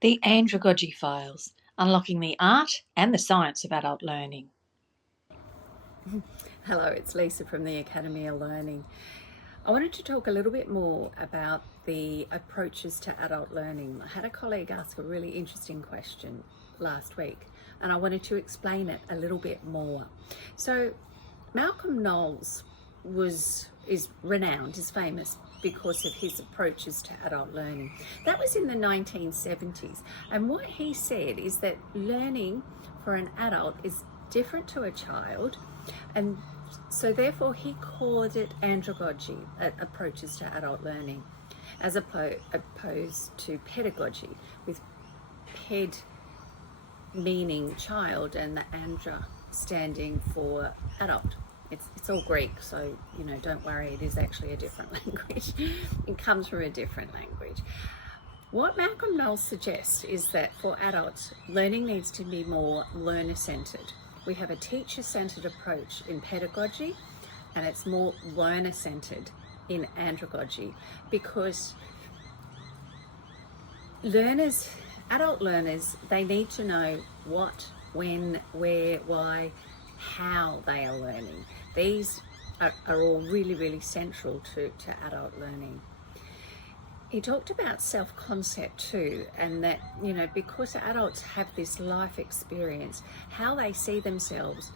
The Andragogy Files, unlocking the art and the science of adult learning. Hello, it's Lisa from the Academy of Learning. I wanted to talk a little bit more about the approaches to adult learning. I had a colleague ask a really interesting question last week, and I wanted to explain it a little bit more. So, Malcom Knowles is renowned, is famous because of his approaches to adult learning. That was in the 1970s, and what he said is that learning for an adult is different to a child, and so therefore he called it andragogy, approaches to adult learning, as opposed to pedagogy, with ped meaning child and the andra standing for adult. It's all Greek, so don't worry, it is actually a different language. It comes from a different language. What Malcom Knowles suggests is that for adults, learning needs to be more learner-centered. We have a teacher-centered approach in pedagogy, and it's more learner-centered in andragogy, because adult learners, they need to know what, when, where, why, how they are learning. These are all really, really central to adult learning. He talked about self-concept too, and that, because adults have this life experience, how they see themselves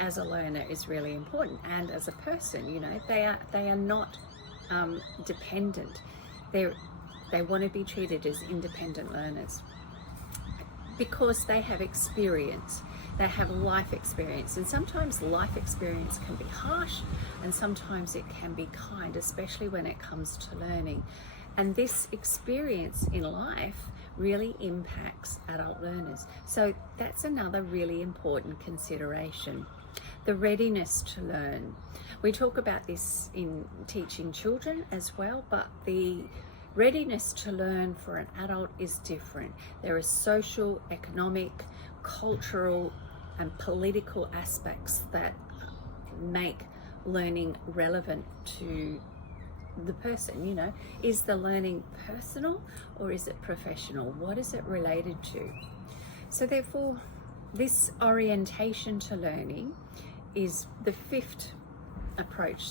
as a learner is really important, and as a person, they are not dependent. They want to be treated as independent learners because they have experience. They have life experience, and sometimes life experience can be harsh, and sometimes it can be kind, especially when it comes to learning. And this experience in life really impacts adult learners. So that's another really important consideration. The readiness to learn. We talk about this in teaching children as well, but the readiness to learn for an adult is different. There are social, economic, cultural, and political aspects that make learning relevant to the person. Is the learning personal or is it professional? What is it related to? So therefore, this orientation to learning is the fifth approach,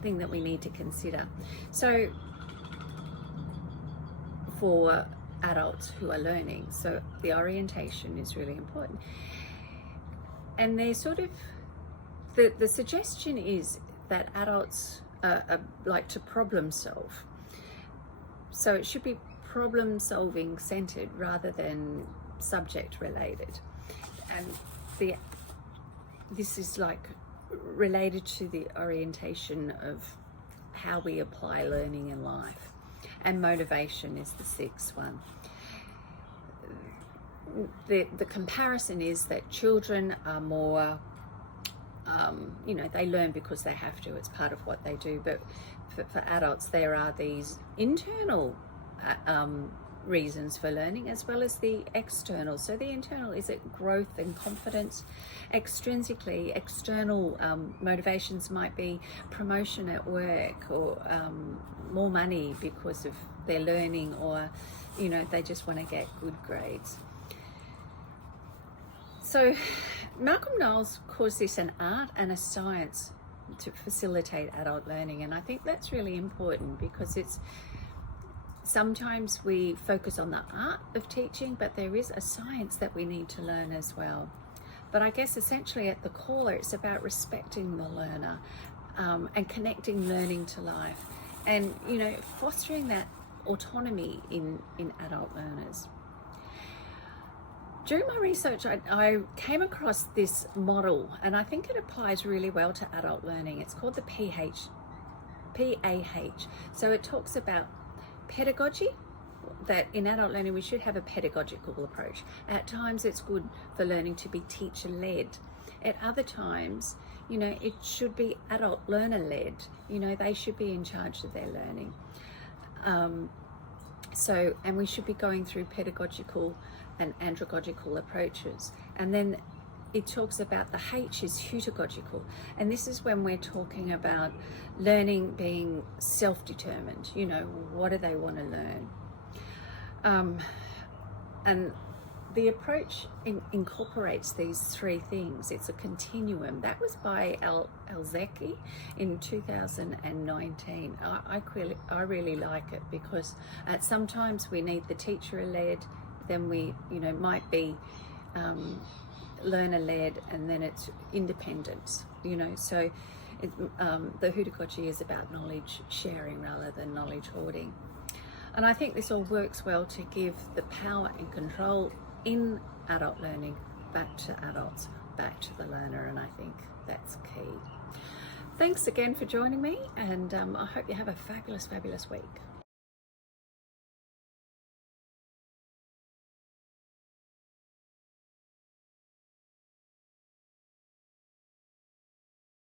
thing that we need to consider. So for adults who are learning, so the orientation is really important. And they're sort of, the suggestion is that adults like to problem solve. So it should be problem solving centered rather than subject related. And this is like related to the orientation of how we apply learning in life. And motivation is the sixth one. The comparison is that children are more, they learn because they have to, it's part of what they do, but for adults there are these internal reasons for learning as well as the external. So the internal is it growth and confidence. Extrinsically, external motivations might be promotion at work, or more money because of their learning, or they just want to get good grades. So Malcom Knowles calls this an art and a science to facilitate adult learning, and I think that's really important because sometimes we focus on the art of teaching, but there is a science that we need to learn as well. But I guess essentially at the core, it's about respecting the learner and connecting learning to life, and fostering that autonomy in adult learners. During my research, I came across this model, and I think it applies really well to adult learning. It's called the PAH. So it talks about pedagogy, that in adult learning we should have a pedagogical approach. At times it's good for learning to be teacher-led. At other times, it should be adult learner-led. They should be in charge of their learning. And we should be going through pedagogical and andragogical approaches. And then it talks about the H is heutagogical, and this is when we're talking about learning being self-determined. What do they want to learn? And the approach incorporates these three things. It's a continuum. That was by Alzeki in 2019. I really like it because sometimes we need the teacher-led, then we might be learner-led, and then it's independence. So the Hudagogy is about knowledge sharing rather than knowledge hoarding. And I think this all works well to give the power and control in adult learning back to adults, back to the learner, and I think that's key. Thanks again for joining me, and I hope you have a fabulous week.